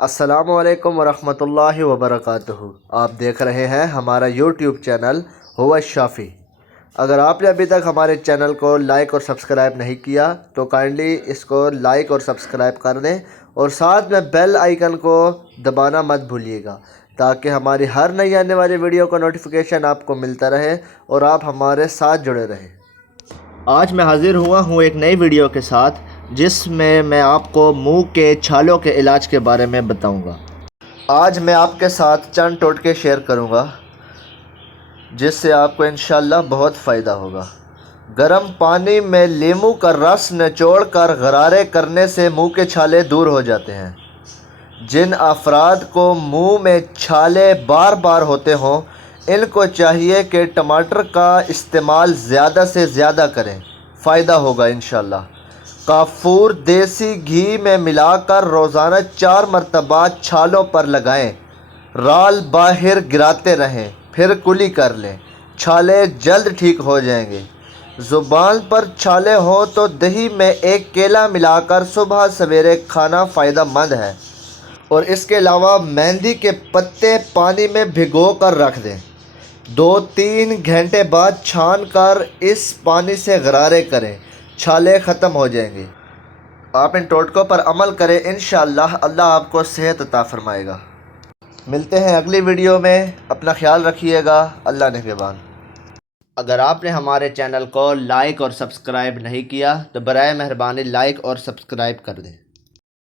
السلام علیکم ورحمۃ اللہ وبرکاتہ۔ آپ دیکھ رہے ہیں ہمارا یوٹیوب چینل ہوا الشافی۔ اگر آپ نے ابھی تک ہمارے چینل کو لائک اور سبسکرائب نہیں کیا تو کائنڈلی اس کو لائک اور سبسکرائب کر دیں، اور ساتھ میں بیل آئیکن کو دبانا مت بھولیے گا تاکہ ہماری ہر نئی آنے والی ویڈیو کا نوٹیفیکیشن آپ کو ملتا رہے اور آپ ہمارے ساتھ جڑے رہیں۔ آج میں حاضر ہوا ہوں ایک نئی ویڈیو کے ساتھ، جس میں آپ کو منہ کے چھالوں کے علاج کے بارے میں بتاؤں گا۔ آج میں آپ کے ساتھ چند ٹوٹکے شیئر کروں گا جس سے آپ کو انشاءاللہ بہت فائدہ ہوگا۔ گرم پانی میں لیموں کا رس نچوڑ کر غرارے کرنے سے منہ کے چھالے دور ہو جاتے ہیں۔ جن افراد کو منہ میں چھالے بار بار ہوتے ہوں، ان کو چاہیے کہ ٹماٹر کا استعمال زیادہ سے زیادہ کریں، فائدہ ہوگا انشاءاللہ۔ کافور دیسی گھی میں ملا کر روزانہ 4 مرتبہ چھالوں پر لگائیں، رال باہر گراتے رہیں، پھر کلی کر لیں، چھالے جلد ٹھیک ہو جائیں گے۔ زبان پر چھالے ہوں تو دہی میں ایک کیلا ملا کر صبح سویرے کھانا فائدہ مند ہے، اور اس کے علاوہ مہندی کے پتے پانی میں بھگو کر رکھ دیں، 2-3 گھنٹے بعد چھان کر اس پانی سے غرارے کریں، چھالے ختم ہو جائیں گے۔ آپ ان ٹوٹکوں پر عمل کریں، انشاءاللہ اللہ آپ کو صحت عطا فرمائے گا۔ ملتے ہیں اگلی ویڈیو میں، اپنا خیال رکھیے گا، اللہ نگہبان۔ اگر آپ نے ہمارے چینل کو لائک اور سبسکرائب نہیں کیا تو برائے مہربانی لائک اور سبسکرائب کر دیں۔